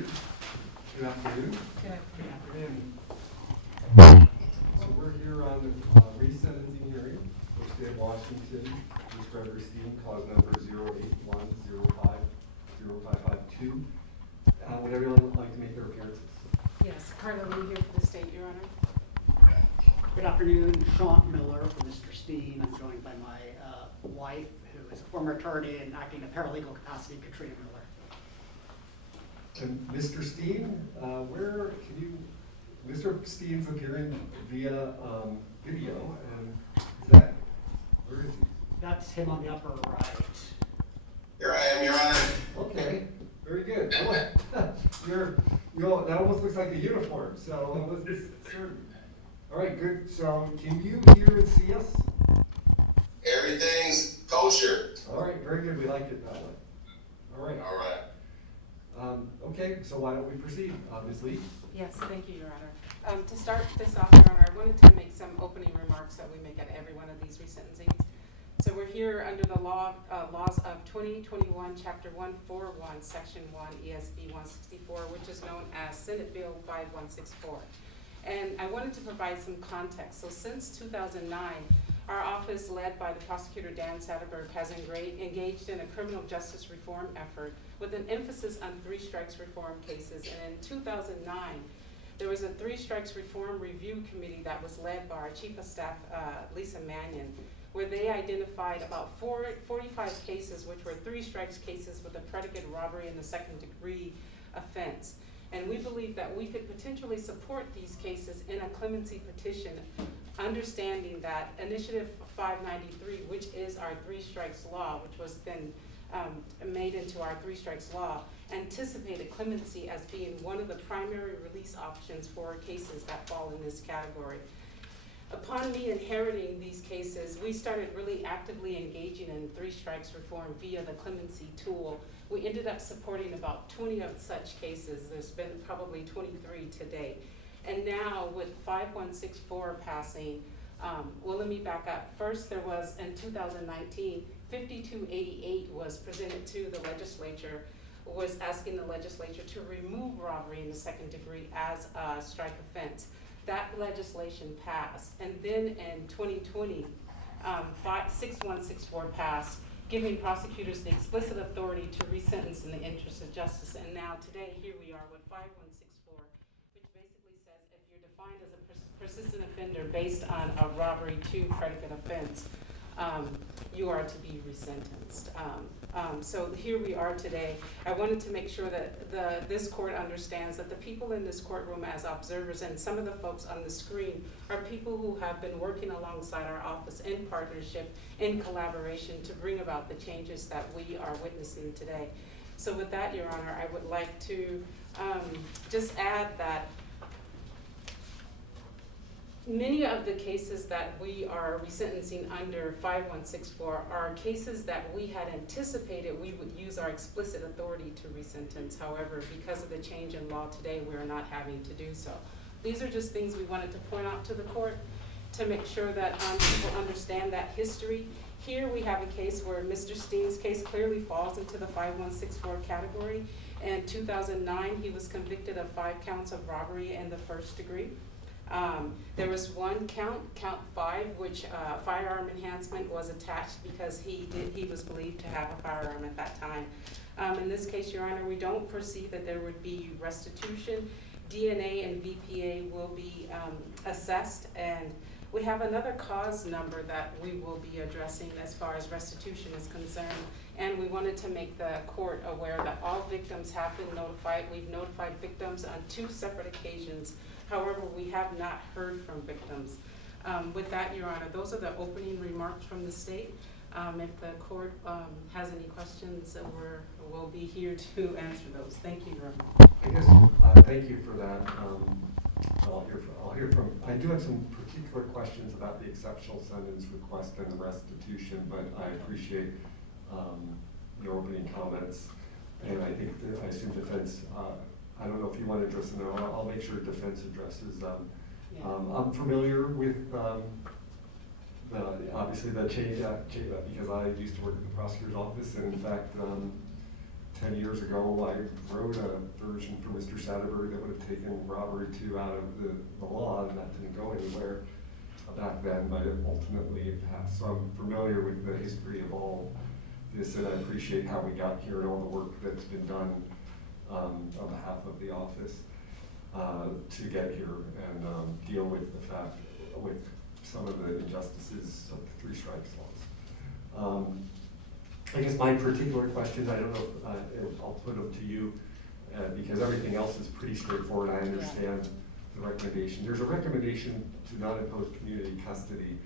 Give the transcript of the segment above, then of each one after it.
seated. Good afternoon. Good afternoon. So we're here on the resentencing hearing for State of Washington, with Gregory Steen, cause number 081050552. Would everyone like to make their appearances? Yes, Carla Lee here for the state, Your Honor. Good afternoon, Sean Miller for Mr. Steen. I'm joined by my wife, who is a former attorney and acting in a paralegal capacity, Katrina Miller. And Mr. Steen, Mr. Steen's appearing via video, and where is he? That's him on the upper right. Here I am, Your Honor. Okay, very good. That almost looks like a uniform, so let's just certain. All right, good. So can you hear and see us? Everything's kosher. All right, very good. We like it that way. All right. All right. Okay, so why don't we proceed, Ms. Lee? Yes, thank you, Your Honor. To start this off, Your Honor, I wanted to make some opening remarks that we make at every one of these resentencings. So we're here under the laws of 2021, Chapter 141, Section 1, ESB 164, which is known as Senate Bill 5164. And I wanted to provide some context. So since 2009, our office, led by the prosecutor Dan Satterberg, has engaged in a criminal justice reform effort with an emphasis on three strikes reform cases. And in 2009, there was a three strikes reform review committee that was led by our chief of staff, Lisa Mannion, where they identified about 45 cases, which were three strikes cases with a predicate robbery in the second degree offense. And we believe that we could potentially support these cases in a clemency petition, understanding that Initiative 593, which is our three strikes law, which was then made into our three strikes law, anticipated clemency as being one of the primary release options for cases that fall in this category. Upon me inheriting these cases, we started really actively engaging in three strikes reform via the clemency tool. We ended up supporting about 20 of such cases. There's been probably 23 to date. And now with 5164 passing, well, let me back up. First, there was in 2019, 5288 was presented to the legislature, was asking the legislature to remove robbery in the second degree as a strike offense. That legislation passed. And then in 2020, 6164 passed, giving prosecutors the explicit authority to resentence in the interest of justice. And now today, here we are with 5164, which basically says if you're defined as a persistent offender based on a robbery 2 predicate offense, you are to be resentenced. So here we are today. I wanted to make sure that this court understands that the people in this courtroom as observers and some of the folks on the screen are people who have been working alongside our office in partnership, in collaboration to bring about the changes that we are witnessing today. So with that, Your Honor, I would like to just add that many of the cases that we are resentencing under 5164 are cases that we had anticipated we would use our explicit authority to resentence. However, because of the change in law today, we are not having to do so. These are just things we wanted to point out to the court to make sure that people understand that history. Here we have a case where Mr. Steen's case clearly falls into the 5164 category. In 2009, he was convicted of 5 counts of robbery in the first degree. There was one count 5, which firearm enhancement was attached because he was believed to have a firearm at that time. In this case, Your Honor, we don't foresee that there would be restitution. DNA and VPA will be assessed, and we have another cause number that we will be addressing as far as restitution is concerned. And we wanted to make the court aware that all victims have been notified. We've notified victims on 2 separate occasions. However, we have not heard from victims. With that, Your Honor, those are the opening remarks from the state. If the court has any questions, we'll be here to answer those. Thank you, Your Honor. I guess, thank you for that. I'll hear from, I do have some particular questions about the exceptional sentence request and the restitution, but I appreciate your opening comments. And I think that, I assume defense, I don't know if you want to address them, I'll make sure defense addresses them. I'm familiar with obviously the change because I used to work at the prosecutor's office, and in fact, 10 years ago, I wrote a version for Mr. Satterberg that would have taken Robbery 2 out of the law, and that didn't go anywhere back then, but ultimately it passed. So I'm familiar with the history of all this, and I appreciate how we got here and all the work that's been done on behalf of the office to get here and deal with the fact, with some of the injustices of the three strikes laws. I guess my particular questions, I don't know if I'll put them to you because everything else is pretty straightforward. I understand the recommendation. There's a recommendation to not impose community custody,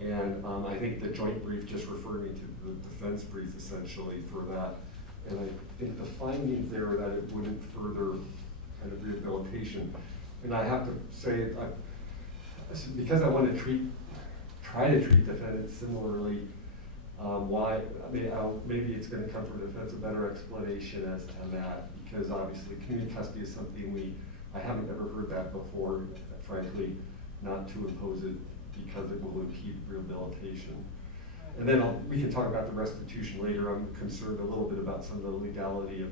and I think the joint brief just referred me to the defense brief essentially for that. And I think the findings there are that it wouldn't further kind of rehabilitation. And I have to say, because I want to try to treat defendants similarly, why, I mean, maybe it's going to come from the defense, a better explanation as to that, because obviously community custody is something I haven't ever heard that before, frankly, not to impose it because it will impede rehabilitation. And then we can talk about the restitution later. I'm concerned a little bit about some of the legality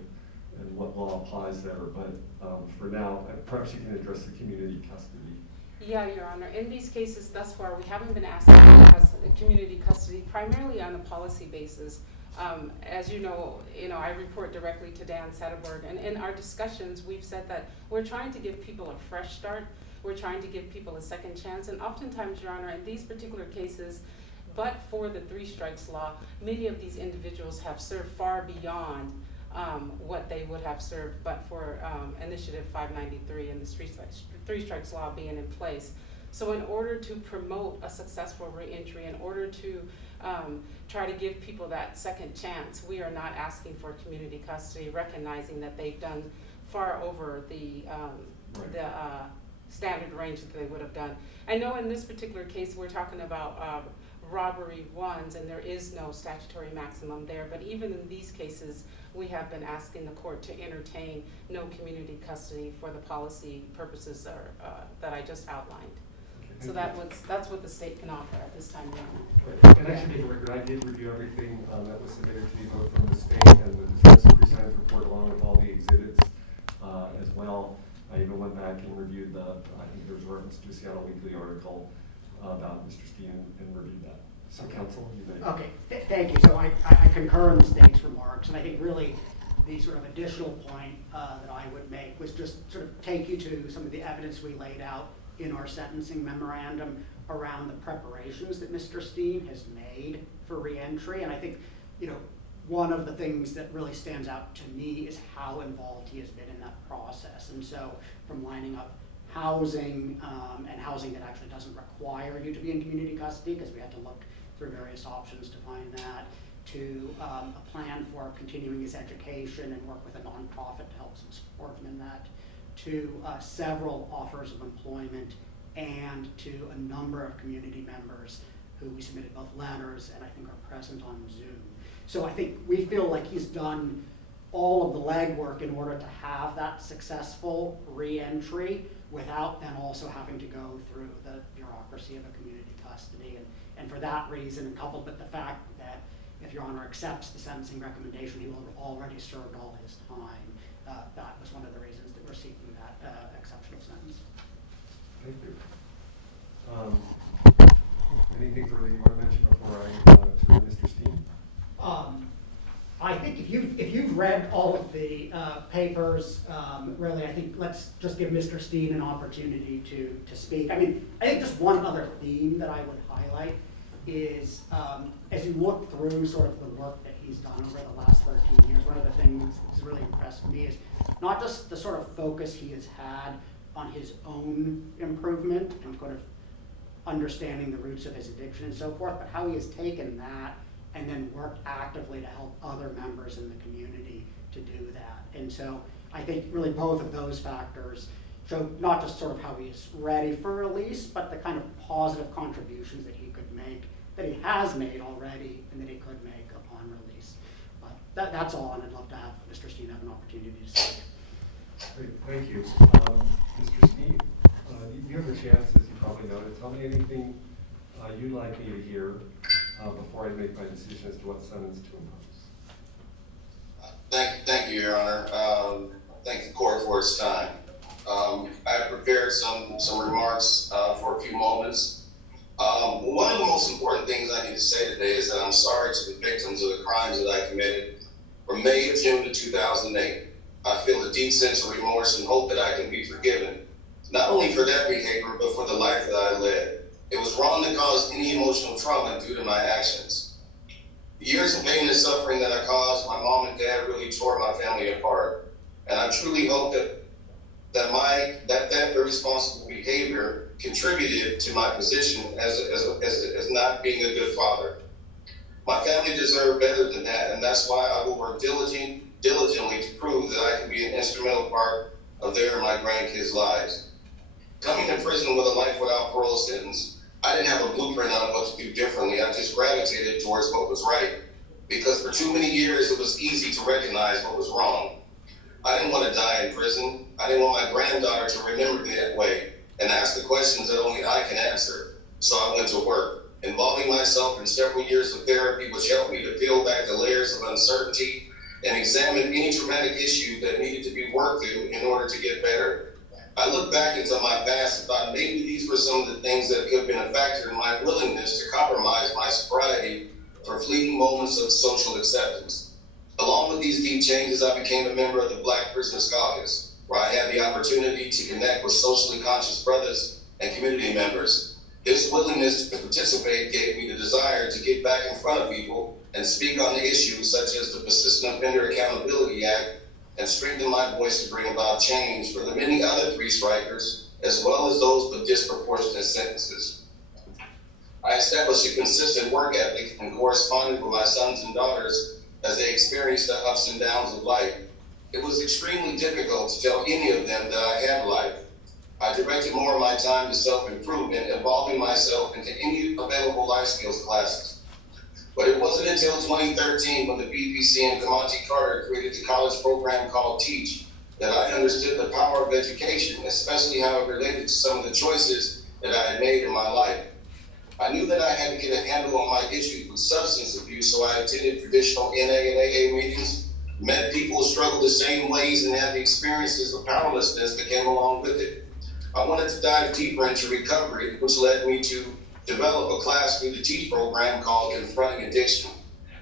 and what law applies there, but for now, perhaps you can address the community custody. Yeah, Your Honor. In these cases thus far, we haven't been asking for community custody primarily on a policy basis. As you know, I report directly to Dan Satterberg, and in our discussions, we've said that we're trying to give people a fresh start. We're trying to give people a second chance, and oftentimes, Your Honor, in these particular cases, but for the three strikes law, many of these individuals have served far beyond what they would have served, but for Initiative 593 and the three strikes law being in place. So in order to promote a successful reentry, in order to try to give people that second chance, we are not asking for community custody, recognizing that they've done far over the standard range that they would have done. I know in this particular case, we're talking about robbery ones, and there is no statutory maximum there, but even in these cases, we have been asking the court to entertain no community custody for the policy purposes that I just outlined. Okay, so that's what the state can offer at this time. Right. And I should make a record, I did review everything that was submitted to you, both from the state and the defense pre-sentence report, along with all the exhibits as well. I even went back and reviewed I think there was a reference to a Seattle Weekly article about Mr. Steen and reviewed that. So counsel, you may. Okay, thank you. So I concur in the state's remarks, and I think really the sort of additional point that I would make was just sort of take you to some of the evidence we laid out in our sentencing memorandum around the preparations that Mr. Steen has made for reentry. And I think, one of the things that really stands out to me is how involved he has been in that process. And so from lining up housing and housing that actually doesn't require you to be in community custody, because we had to look through various options to find that, to a plan for continuing his education and work with a nonprofit to help support him in that, to several offers of employment, and to a number of community members who we submitted both letters and I think are present on Zoom. So I think we feel like he's done all of the legwork in order to have that successful re-entry without then also having to go through the bureaucracy of a community custody. And for that reason, and coupled with the fact that if Your Honor accepts the sentencing recommendation, he will have already served all his time. That was one of the reasons that we're seeking that exceptional sentence. Thank you. Anything further you want to mention before I turn to Mr. Steen? I think if you've read all of the papers, really, I think let's just give Mr. Steen an opportunity to speak. I mean, I think just one other theme that I would highlight is as you look through sort of the work that he's done over the last 13 years, one of the things that's really impressed me is not just the sort of focus he has had on his own improvement and kind of understanding the roots of his addiction and so forth, but how he has taken that and then worked actively to help other members in the community to do that. And so I think really both of those factors show not just sort of how he's ready for release, but the kind of positive contributions that he could make, that he has made already, and that he could make upon release. But that's all, and I'd love to have Mr. Steen have an opportunity to speak. Great, thank you. Mr. Steen, you have a chance, as you probably know, to tell me anything you'd like me to hear before I make my decision as to what sentence to impose. Thank you, Your Honor. Thank the court for its time. I prepared some remarks for a few moments. One of the most important things I need to say today is that I'm sorry to the victims of the crimes that I committed from May of June to 2008. I feel a deep sense of remorse and hope that I can be forgiven, not only for that behavior, but for the life that I led. It was wrong to cause any emotional trauma due to my actions. The years of pain and suffering that I caused my mom and dad really tore my family apart. And I truly hope that irresponsible behavior contributed to my position as not being a good father. My family deserved better than that, and that's why I will work diligently to prove that I can be an instrumental part of their and my grandkids' lives. Coming to prison with a life without parole sentence, I didn't have a blueprint on what to do differently. I just gravitated towards what was right, because for too many years it was easy to recognize what was wrong. I didn't want to die in prison. I didn't want my granddaughter to remember me that way and ask the questions that only I can answer. So I went to work, involving myself in several years of therapy, which helped me to peel back the layers of uncertainty and examine any traumatic issue that needed to be worked through in order to get better. I look back into my past and thought maybe these were some of the things that could have been a factor in my willingness to compromise my sobriety for fleeting moments of social acceptance. Along with these deep changes, I became a member of the Black Prisoners Caucus, where I had the opportunity to connect with socially conscious brothers and community members. This willingness to participate gave me the desire to get back in front of people and speak on the issues such as the Persistent Offender Accountability Act and strengthen my voice to bring about change for the many other three strikers, as well as those with disproportionate sentences. I established a consistent work ethic and corresponded with my sons and daughters as they experienced the ups and downs of life. It was extremely difficult to tell any of them that I had life. I directed more of my time to self-improvement, involving myself into any available life skills classes. But it wasn't until 2013 when the BPC and Monty Carter created the college program called Teach that I understood the power of education, especially how it related to some of the choices that I had made in my life. I knew that I had to get a handle on my issues with substance abuse, so I attended traditional NA and AA meetings, met people who struggled the same ways, and had the experiences of powerlessness that came along with it. I wanted to dive deeper into recovery, which led me to develop a class through the TEACH program called Confronting Addiction.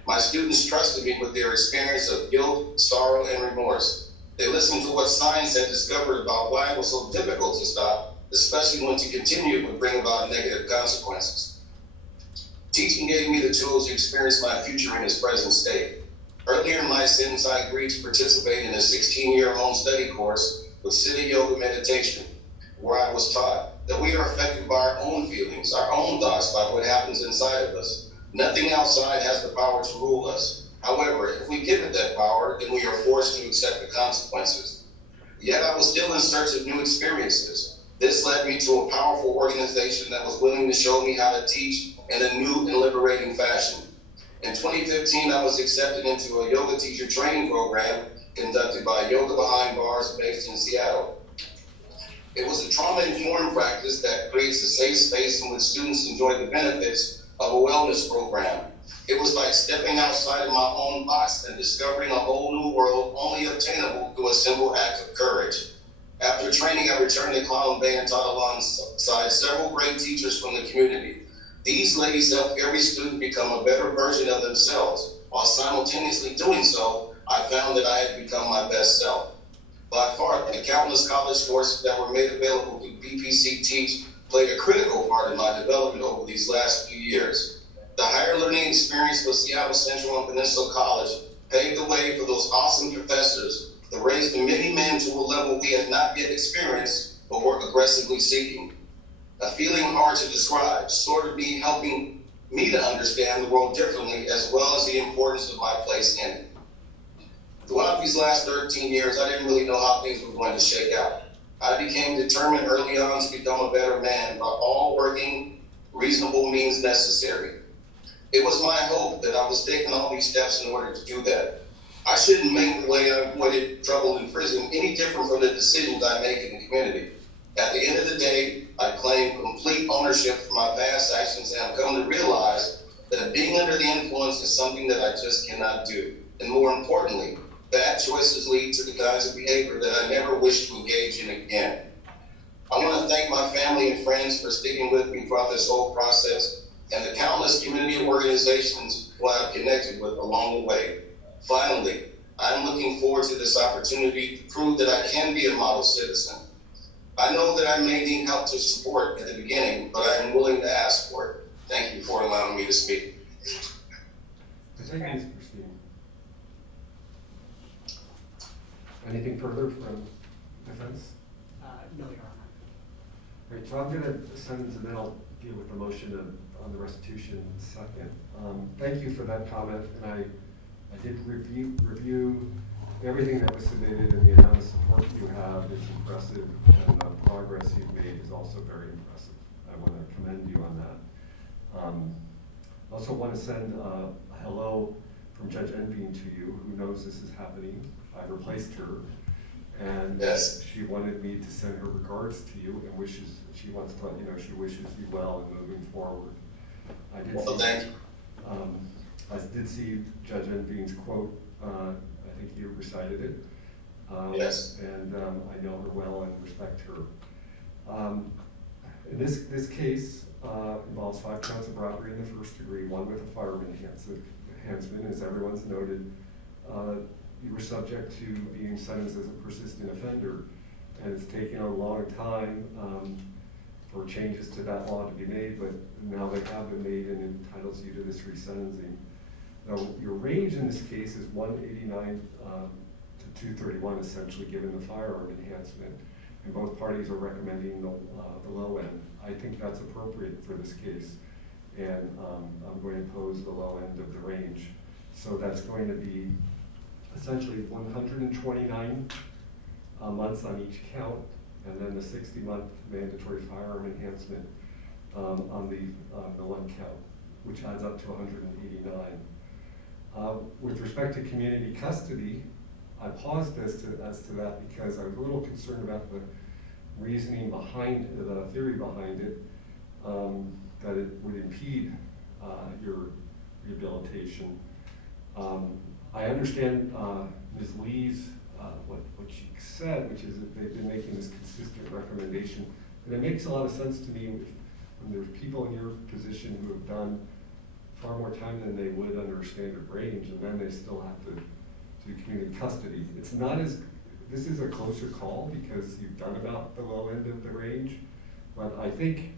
My students trusted me with their experience of guilt, sorrow, and remorse. They listened to what science had discovered about why it was so difficult to stop, especially when to continue would bring about negative consequences. Teaching gave me the tools to experience my future in its present state. Earlier in my sentence, I agreed to participate in a 16-year home study course with City Yoga Meditation, where I was taught that we are affected by our own feelings, our own thoughts, by what happens inside of us. Nothing outside has the power to rule us. However, if we give it that power, then we are forced to accept the consequences. Yet I was still in search of new experiences. This led me to a powerful organization that was willing to show me how to teach in a new and liberating fashion. In 2015, I was accepted into a yoga teacher training program conducted by Yoga Behind Bars based in Seattle. It was a trauma-informed practice that creates a safe space in which students enjoy the benefits of a wellness program. It was like stepping outside of my own box and discovering a whole new world only obtainable through a simple act of courage. After training, I returned to Clown Bay and taught alongside several great teachers from the community. These ladies helped every student become a better version of themselves. While simultaneously doing so, I found that I had become my best self. By far, the countless college courses that were made available through BPC Teach played a critical part in my development over these last few years. The higher learning experience with Seattle Central and Peninsula College paved the way for those awesome professors to raise the many men to a level we had not yet experienced but were aggressively seeking. A feeling hard to describe, sort of me helping me to understand the world differently, as well as the importance of my place in it. Throughout these last 13 years, I didn't really know how things were going to shake out. I became determined early on to become a better man by all working reasonable means necessary. It was my hope that I was taking all these steps in order to do that. I shouldn't make the way I avoided trouble in prison any different from the decisions I make in the community. At the end of the day, I claim complete ownership for my past actions and have come to realize that being under the influence is something that I just cannot do. And more importantly, Bad choices lead to the kinds of behavior that I never wish to engage in again. I want to thank my family and friends for sticking with me throughout this whole process, and the countless community organizations who I have connected with along the way. Finally, I'm looking forward to this opportunity to prove that I can be a model citizen. I know that I may need help to support at the beginning, but I am willing to ask for it. Thank you for allowing me to speak. Thank you, Ms. Christine. Anything further from defense? No, Your Honor. Right, so I'm gonna sentence and then I'll deal with the motion on the restitution second. Thank you for that comment, and I did review everything that was submitted, and the amount of support you have is impressive, and the progress you've made is also very impressive. I want to commend you on that. I also want to send a hello from Judge Enbean to you, who knows this is happening. I've replaced her, and Yes. she wanted me to send her regards to you and wishes, she wants to let you know she wishes you well in moving forward. I did Well, thank you. I did see Judge Enbean's quote. I think you recited it. Yes. And I know her well and respect her. In this case involves 5 counts of robbery in the first degree, 1 with a firearm enhancement. As everyone's noted, you were subject to being sentenced as a persistent offender, and it's taken a long time for changes to that law to be made, but now they have been made and it entitles you to this resentencing. Now, your range in this case is 189 to 231, essentially, given the firearm enhancement, and both parties are recommending the low end. I think that's appropriate for this case, and I'm going to impose the low end of the range. So that's going to be essentially 129 months on each count, and then the 60-month mandatory firearm enhancement on the 1 count, which adds up to 189. With respect to community custody, I paused as to that because I was a little concerned about the reasoning behind, the theory behind it, that it would impede your rehabilitation. I understand Ms. Lee's, what she said, which is that they've been making this consistent recommendation. And it makes a lot of sense to me when there's people in your position who have done far more time than they would under a standard range, and then they still have to do community custody. It's not as, this is a closer call because you've done about the low end of the range, but I think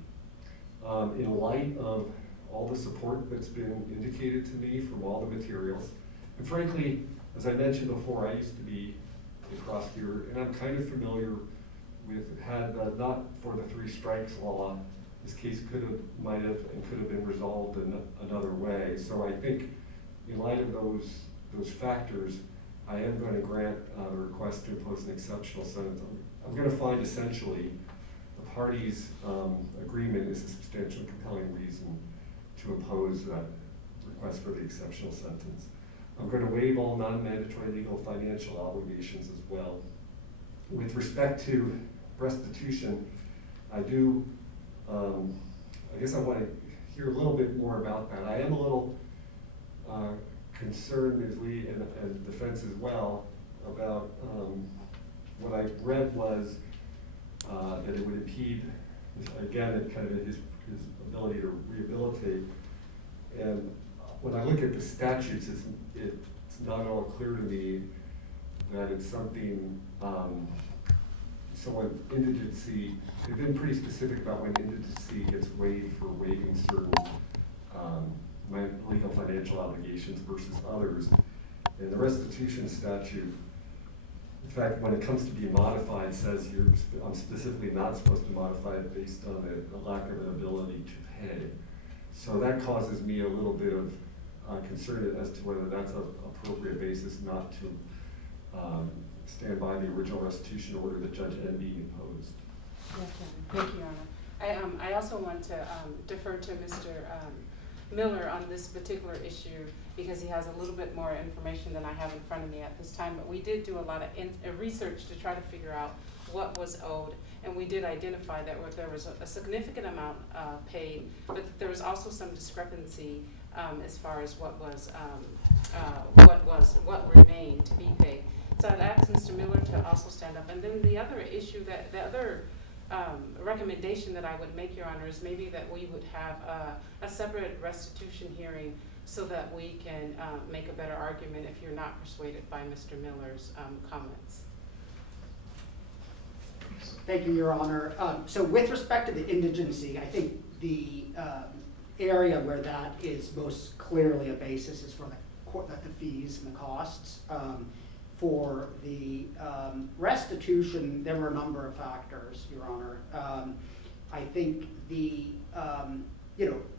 in light of all the support that's been indicated to me from all the materials, and frankly, as I mentioned before, I used to be a prosecutor, and I'm kind of familiar with, had not for the 3 strikes law, this case might have been resolved in another way. So I think in light of those factors, I am going to grant the request to impose an exceptional sentence. I'm going to find essentially the parties' agreement is a substantial and compelling reason to impose that request for the exceptional sentence. I'm going to waive all non-mandatory legal financial obligations as well. With respect to restitution, I do, I guess I want to hear a little bit more about that. I am a little concerned, Ms. Lee, and defense as well, about what I read was that it would impede, again, it kind of his ability to rehabilitate. And when I look at the statutes, it's not at all clear to me that it's something, someone indigency, they've been pretty specific about when indigency gets waived for waiving certain legal financial obligations versus others. And the restitution statute, in fact, when it comes to being modified, says I'm specifically not supposed to modify it based on a lack of an ability to pay. So that causes me a little bit of concern as to whether that's an appropriate basis not to stand by the original restitution order that Judge Enbean imposed. Yes, thank you, Your Honor. I also want to defer to Mr. Miller on this particular issue because he has a little bit more information than I have in front of me at this time. But we did do a lot of research to try to figure out what was owed, and we did identify that there was a significant amount paid, but there was also some discrepancy as far as what remained to be paid. So I'd ask Mr. Miller to also stand up. And then the other issue the other recommendation that I would make, Your Honor, is maybe that we would have a separate restitution hearing so that we can make a better argument if you're not persuaded by Mr. Miller's comments. Thank you, Your Honor. So with respect to the indigency, I think the area where that is most clearly a basis is for the fees and the costs. For the restitution, there were a number of factors, Your Honor. I think the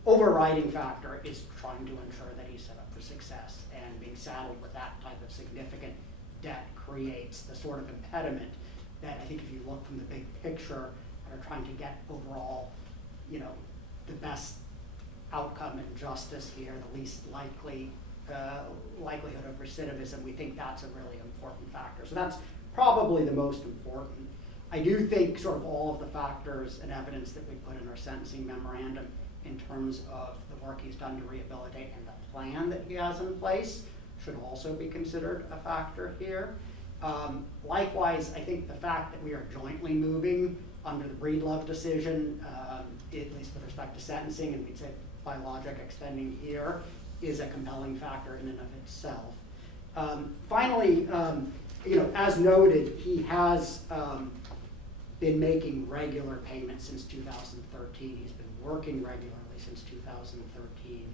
overriding factor is trying to ensure that he's set up for success, and being saddled with that type of significant debt creates the sort of impediment that I think if you look from the big picture and are trying to get overall, the best outcome and justice here, the least likelihood of recidivism, we think that's a really important factor. So that's probably the most important. I do think sort of all of the factors and evidence that we put in our sentencing memorandum in terms of the work he's done to rehabilitate and the plan that he has in place should also be considered a factor here. Likewise, I think the fact that we are jointly moving under the Breedlove decision, at least with respect to sentencing, and we'd say by logic extending here, is a compelling factor in and of itself. Finally, as noted, he has been making regular payments since 2013. He's been working regularly since 2013.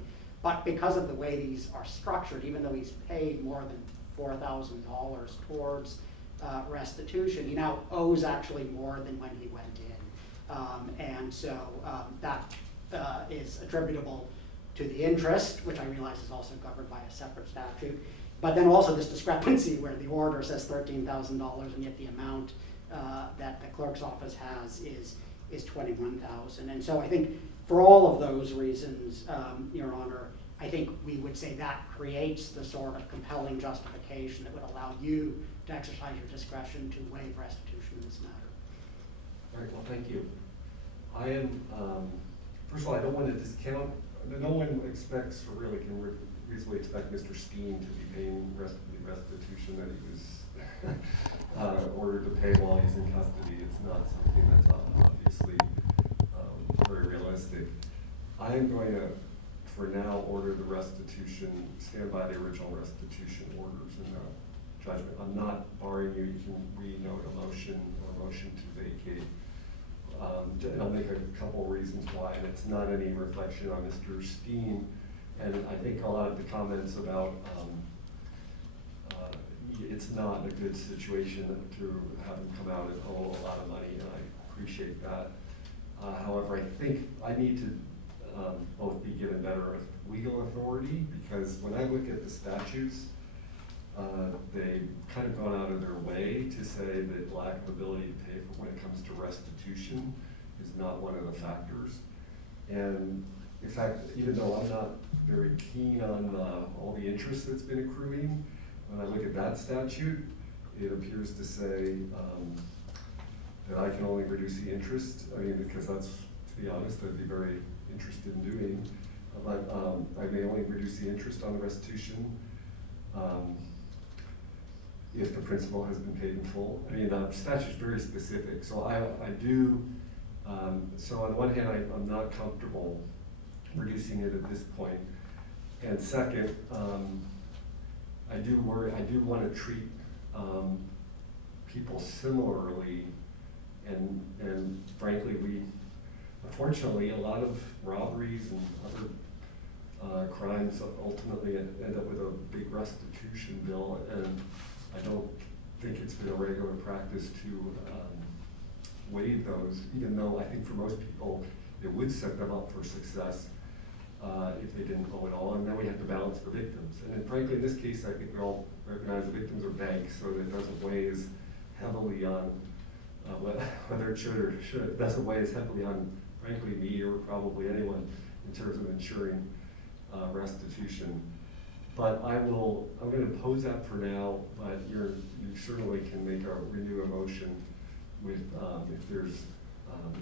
But because of the way these are structured, even though he's paid more than $4,000 towards restitution, he now owes actually more than when he went in. And so that is attributable to the interest, which I realize is also governed by a separate statute, but then also this discrepancy where the order says $13,000 and yet the amount that the clerk's office has is $21,000. And so I think for all of those reasons, Your Honor, I think we would say that creates the sort of compelling justification that would allow you to exercise your discretion to waive restitution in this matter. All right, well, thank you. I am, first of all, I don't want to discount, no one expects or really can reasonably expect Mr. Steen to be paying restitution that he was ordered to pay while he's in custody. It's not something that's obviously very realistic. I am going to, for now, order the restitution, stand by the original restitution orders in the judgment. I'm not barring you. You can re-note a motion or motion to vacate. And I'll make a couple reasons why, and it's not any reflection on Mr. Steen. And I think a lot of the comments about it's not a good situation to have him come out and owe a lot of money, and I appreciate that. However, I think I need to both be given better legal authority, because when I look at the statutes, they've kind of gone out of their way to say that lack of ability to pay for when it comes to restitution is not one of the factors. And in fact, even though I'm not very keen on all the interest that's been accruing, when I look at that statute, it appears to say that I can only reduce the interest. I mean, because that's, to be honest, I'd be very interested in doing. But I may only reduce the interest on the restitution if the principal has been paid in full. I mean, the statute's very specific. So I do, so on the one hand, I'm not comfortable reducing it at this point. And second, I do want to treat people similarly, and frankly, unfortunately, a lot of robberies and other crimes ultimately end up with a big restitution bill, and I don't think it's been a regular practice to waive those, even though I think for most people it would set them up for success if they didn't owe it all, and then we have to balance the victims. And then frankly, in this case, I think we all recognize the victims are banks, so it doesn't weigh as heavily on whether it should or should. It doesn't weigh as heavily on, frankly, me or probably anyone in terms of ensuring restitution. But I'm going to impose that for now, but you certainly can renew a motion with, if there's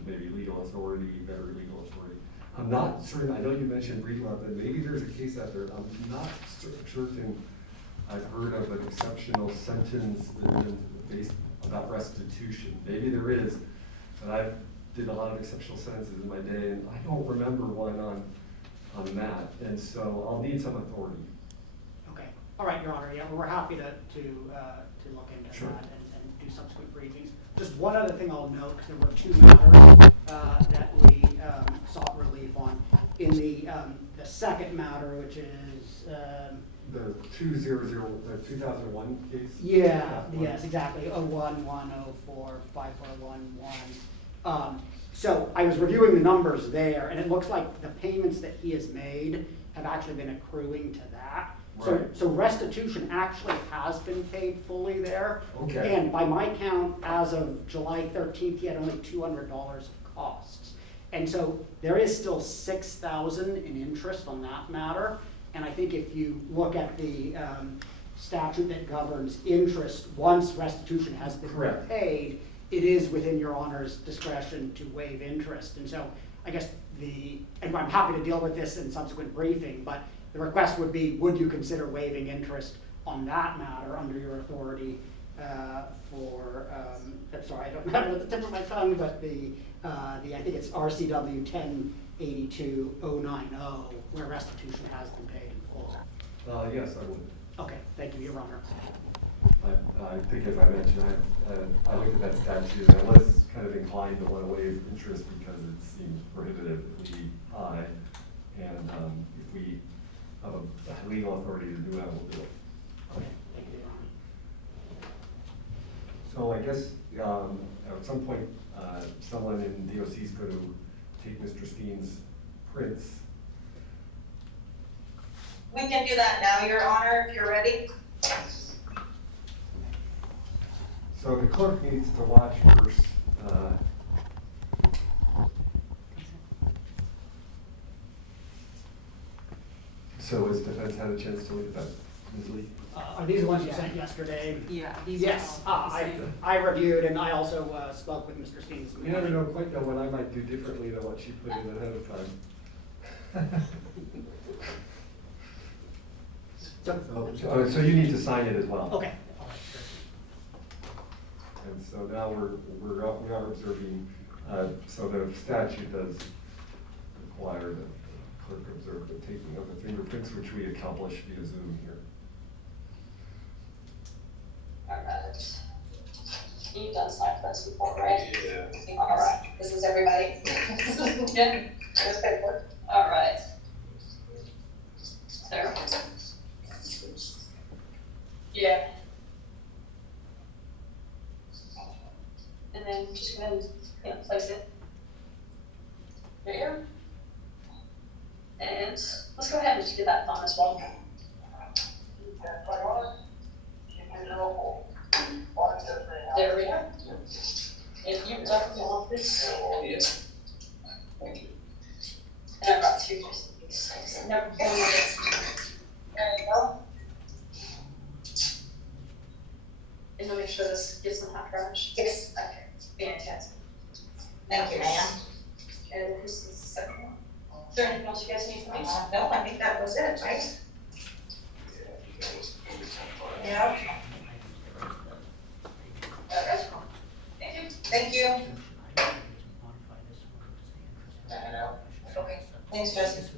maybe legal authority, better legal authority. I'm not certain, I know you mentioned Breedlove, and maybe there's a case out there. I'm not certain I've heard of an exceptional sentence that is based about restitution. Maybe there is, but I did a lot of exceptional sentences in my day, and I don't remember one on that, and so I'll need some authority. Okay, all right, Your Honor, yeah, we're happy to look into Sure. that and do subsequent briefings. Just one other thing I'll note, there were two matters that we sought relief on. In the second matter, which is, The 2001 case? yeah, yes, exactly, 011045411. So I was reviewing the numbers there, and it looks like the payments that he has made have actually been accruing to that. Right. So restitution actually has been paid fully there. Okay. And by my count, as of July 13th, he had only $200 of costs. And so there is still $6,000 in interest on that matter. And I think if you look at the statute that governs interest, once restitution has been Correct. paid, it is within Your Honor's discretion to waive interest. And so I guess and I'm happy to deal with this in subsequent briefing, but the request would be, would you consider waiving interest on that matter under your authority for, I'm sorry, I don't have it at the tip of my tongue, but I think it's RCW 1082090, where restitution has been paid in full. Yes, I would. Okay, thank you, Your Honor. I think, as I mentioned, I looked at that statute, and I was kind of inclined to want to waive interest because it seemed prohibitively high. And if we have a legal authority to do that, we'll do it. Okay, thank you, Your Honor. So I guess at some point, someone in DOC is going to take Mr. Steen's prints. We can do that now, Your Honor, if you're ready. So the clerk needs to watch first. So has defense had a chance to look at that, Ms. Lee? Are these the ones you sent yesterday? Yeah. Yes, I reviewed, and I also spoke with Mr. Steen's. You never quite know what I might do differently than what she put in ahead of time. So you need to sign it as well. Okay. And so now we are observing, so the statute does require that the clerk observe the taking of the fingerprints, which we accomplish via Zoom here. All right. You've done slide prints before, right? Yeah. All right. This is everybody? Yeah. This paper. All right. There. Yeah. And then just go ahead and place it there. And let's go ahead and just get that done as well. There we go. If you definitely want this. Yes. Thank you. And I've got two. Never been this. There you go. And to make sure this gives them hot trash? Yes. Okay, fantastic. Thank you, ma'am. And who's the second one? Is there anything else you guys need from me? No, I think that was it, right? Yeah. Okay. Thank you. Okay, thanks, Jesse.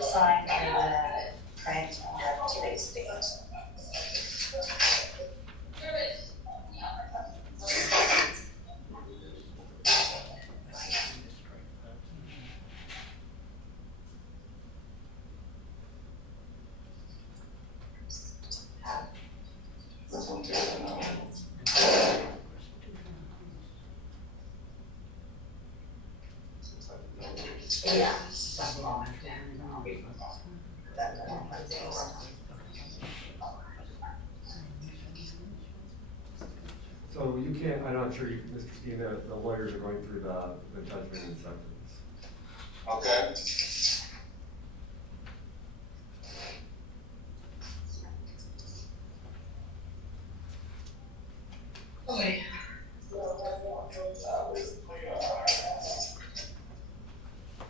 Sign and print today's date. Yeah. So you can't, I'm not sure, Mr. Steen, the lawyers are going through the judgment and sentence. Okay. boy.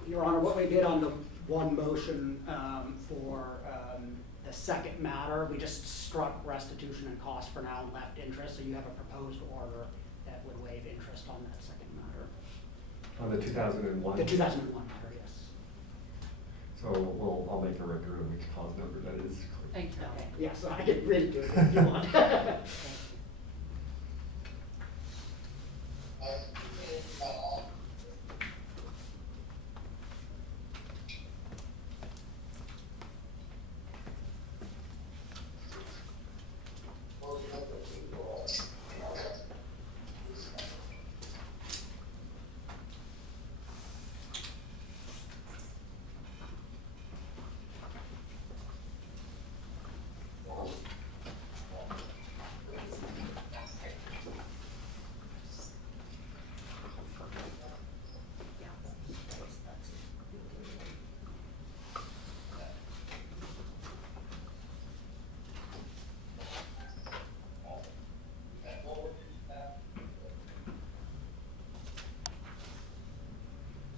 Your Honor, what we did on the one motion for the second matter, we just struck restitution and cost for now and left interest, so you have a proposed order that would waive interest on that second matter. On the 2001? The 2001 matter, yes. So I'll make a record of which cause number that is. Thank you. Okay, yes, I can really do it if you want.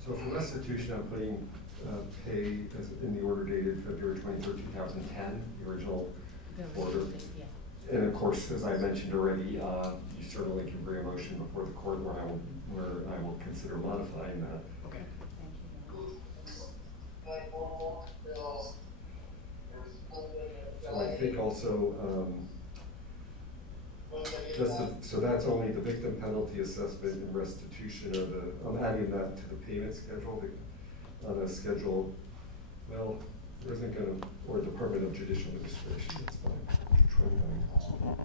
So for restitution, I'm putting pay as in the order dated February 23rd, 2010, the original order. Yeah. And of course, as I mentioned already, you certainly can bring a motion before the court where I will consider modifying that. Okay. So I think also, so that's only the victim penalty assessment and restitution of I'm adding that to the payment schedule, on a schedule, well, there isn't gonna, or Department of Judicial Administration, that's fine. 29.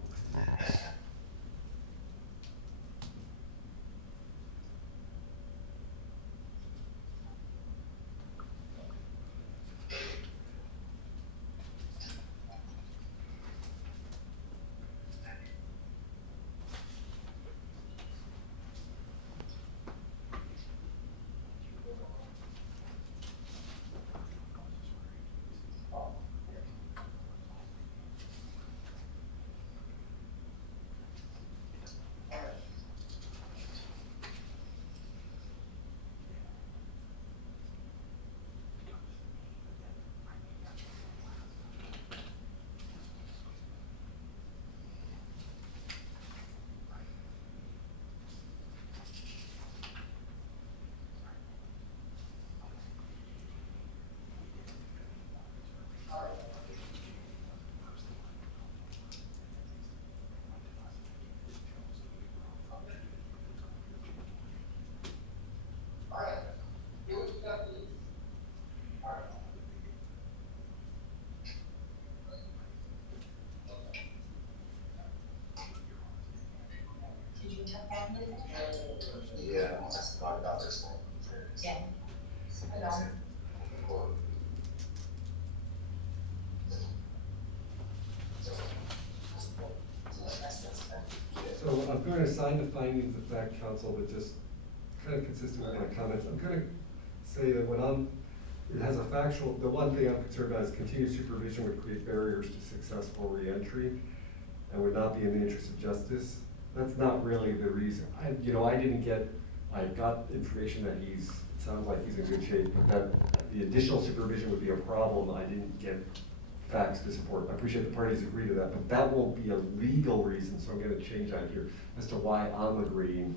Yeah, let's talk about this. Yeah. I don't. So I'm going to sign the findings of fact, counsel, but just kind of consistent with my comments. I'm going to say that it has a factual, the one thing I'm concerned about is continued supervision would create barriers to successful reentry and would not be in the interest of justice. That's not really the reason. I got information that it sounds like he's in good shape, but that the additional supervision would be a problem. I didn't get facts to support. I appreciate the parties agree to that, but that won't be a legal reason, so I'm gonna change that here as to why I'm agreeing.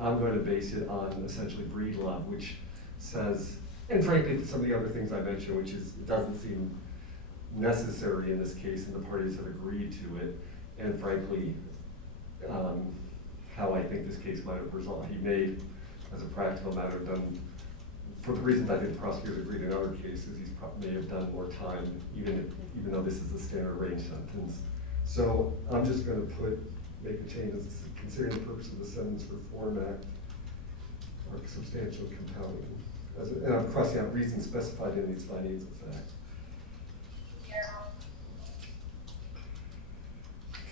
I'm going to base it on essentially breed love, which says, and frankly, some of the other things I mentioned, which is, it doesn't seem necessary in this case, and the parties have agreed to it, and frankly, how I think this case might have resolved. He may, as a practical matter, done, for the reasons I think the prosecutors agreed in other cases, may have done more time, even though this is a standard range sentence. So I'm just gonna make a change as considering the purpose of the Sentence Reform Act are substantial and compelling. And I'm crossing out reasons specified in these findings of fact.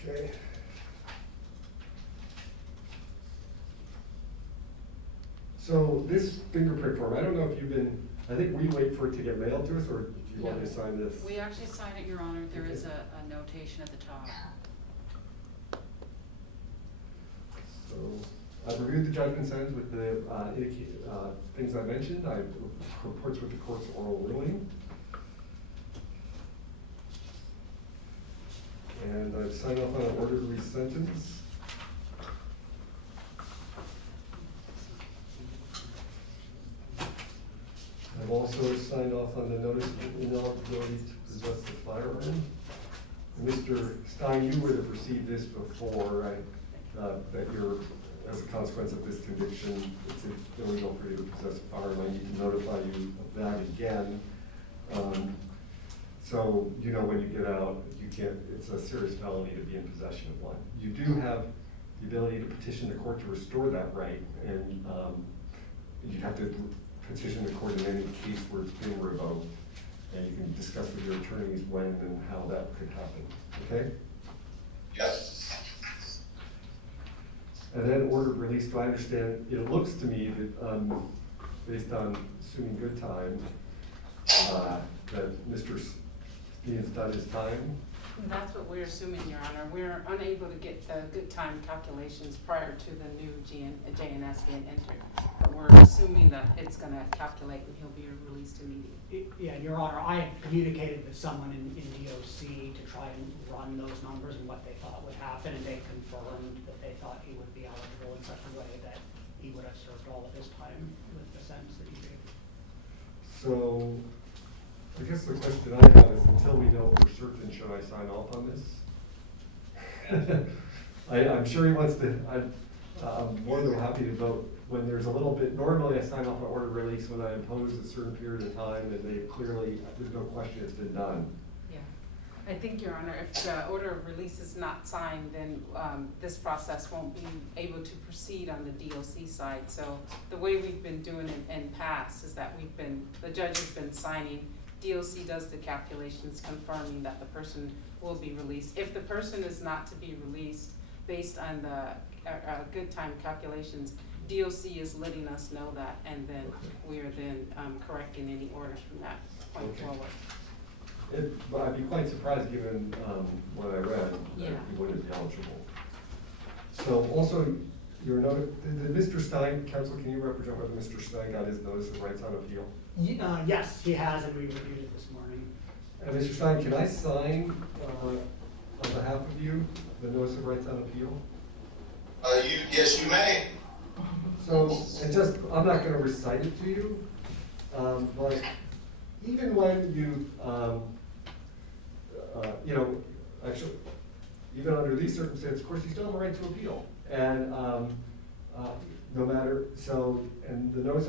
Okay. So this fingerprint form, I don't know if I think we wait for it to get mailed to us, or do you want me to sign this? We actually sign it, Your Honor. There is a notation at the top. I've reviewed the judgment sentence with the things I mentioned. I reports with the court's oral ruling. And I've signed off on an order to resentence. I've also signed off on the notice of ineligibility to possess the firearm. Mr. Stein, you would have received this before, right? That you're, as a consequence of this conviction, it's illegal for you to possess a firearm. I need to notify you of that again. So, you know, when you get out, you can't, it's a serious felony to be in possession of one. You do have the ability to petition the court to restore that right, and you have to petition the court in any case where it's been revoked, and you can discuss with your attorneys when and how that could happen, okay? Yes. And then order of release, do I understand, it looks to me that, based on assuming good time, that Mr. Steen's done his time. That's what we're assuming, Your Honor. We're unable to get the good time calculations prior to the new JNS being entered. But we're assuming that it's gonna calculate and he'll be released immediately. Yeah, Your Honor, I had communicated with someone in DOC to try and run those numbers and what they thought would happen, and they confirmed that they thought he would be eligible in such a way that he would have served all of his time with the sentence that he gave. So, I guess the question I have is, until we know for certain, should I sign off on this? I'm sure he wants to, I'm more than happy to vote when there's a little bit, normally I sign off on order of release when I impose a certain period of time and they clearly, there's no question it's been done. Yeah. I think, Your Honor, if the order of release is not signed, then this process won't be able to proceed on the DOC side. So the way we've been doing it in past is that the judge has been signing, DOC does the calculations confirming that the person will be released. If the person is not to be released based on the good time calculations, DOC is letting us know that, and then we are then correcting any orders from that point forward. But I'd be quite surprised given what I read, that Yeah. he wouldn't be eligible. So also, your note, did Mr. Stein, counsel, can you represent whether Mr. Stein got his notice of rights on appeal? Yes, he has, and we reviewed it this morning. And Mr. Stein, can I sign on behalf of you the notice of rights on appeal? Yes, you may. So, I'm not gonna recite it to you, but even when actually, even under these circumstances, of course, you still have a right to appeal. And no matter, so, and the notice of